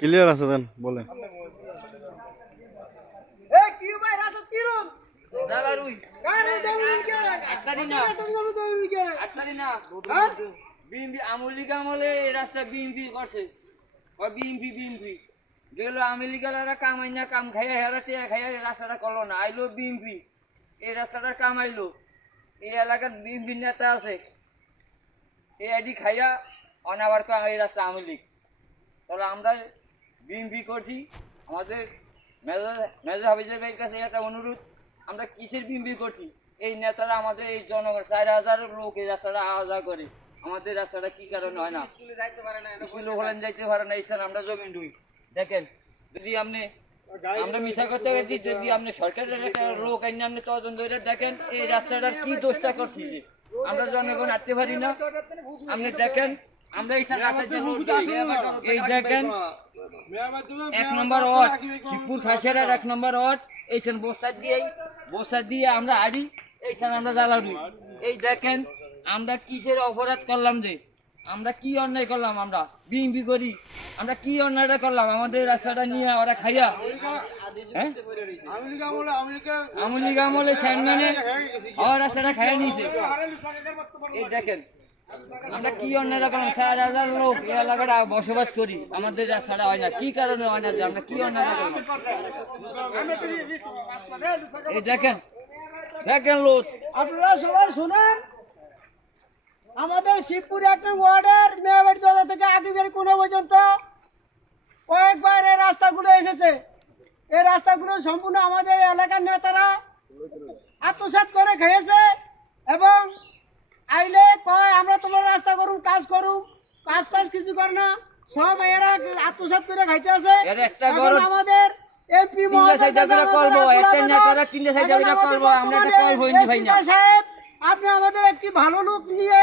Clear আছে দেন বলেন। আমলে এই রাস্তা বিএমপি করছে, বিএমপি যেগুলো আমেরিকারা কামাই না, কাম খাইয়া হেরা টিয়া খাইয়া রাস্তাটা করলো না, আইলো বিএমপি, এই রাস্তাটা কামাইলো। এই এলাকার বিএমপি নেতা আছে, এই আইডি খাইয়া অনাবার এই রাস্তা আওয়ামী লীগ। তাহলে আমরা বিএমপি করছি, আমাদের মেজর হাফিজের ভাইয়ের কাছে একটা অনুরোধ, আমরা কিসের বিএমপি করছি? এই নেতারা আমাদের এই জনগণ 4000 লোক এই রাস্তাটা আওয়া করে, আমাদের রাস্তাটা কি কারণে হয় না? স্কুলে যাইতে পারে না, ইসান আমরা জমিন ডুই। দেখেন, যদি আমরা মিশা করতে গেছি, যদি আপনি সরকারের একটা লোক আইন আপনি তদন্ত করে দেখেন এই রাস্তাটার কি দোষটা করছি, আমরা জনগণ আটতে পারি না। আপনি দেখেন, আমরা এই দেখেন 1 নম্বর ওয়ার্ড শিবপুর খাসিয়ার 1 নম্বর ওয়ার্ড, এইখান বস্তার দিয়ে আমরা হারি, এইখানে আমরা জ্বালাড়ি। এই দেখেন আমরা কিসের অপরাধ করলাম, যে আমরা কি অন্যায় করলাম? আমরা বিএমপি করি, আমরা কি অন্যায়টা করলাম? আমাদের রাস্তাটা নিয়ে ওরা খাইয়া, হ্যাঁ আওয়ামী লীগ আমলে চেয়ারম্যানে আমার রাস্তাটা খাইয়া নিয়েছে। এই দেখেন আমরা কি অন্যায়টা করলাম? 4000 লোক এই এলাকাটা বসবাস করি, আমাদের রাস্তাটা হয় না, কি কারণে হয় না? যে আমরা কি অন্যায়টা করলাম? এই দেখেন লোক, আপনারা সবাই শুনেন, আমাদের শিবপুর 1 নং ওয়ার্ডের মেয়াবাড়ি দরজা থেকে আকিবের কোণা পর্যন্ত কয়েকবার এই রাস্তাগুলো এসেছে। এই রাস্তাগুলো সম্পূর্ণ আমাদের এলাকার নেতারা আত্মসাৎ করে খেয়েছে, এবং আইলে কয় আমরা তোমার রাস্তা করুন, কাজ কিছু করে না, সব এরা আত্মসাৎ করে খাইতে আছে। আমাদের এমপি সাহেব, আপনি আমাদের একটি ভালো লোক নিয়ে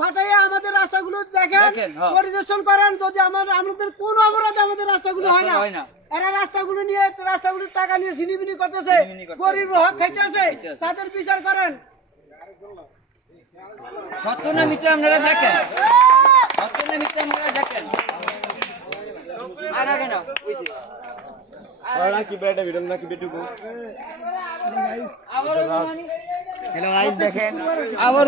ফাটাইয়া আমাদের রাস্তাগুলো দেখেন, পরিদর্শন করেন। যদি আমাদের কোন অপরাধে আমাদের রাস্তাগুলো হয় না, এরা রাস্তাগুলোর টাকা নিয়ে সিনিবিনি করতেছে, গরিব হক খাইতেছে, তাদের বিচার করেন। সত্য না মিথ্যা আপনারা দেখেন, আর আগে না হ্যালো গাইস, দেখেন আবার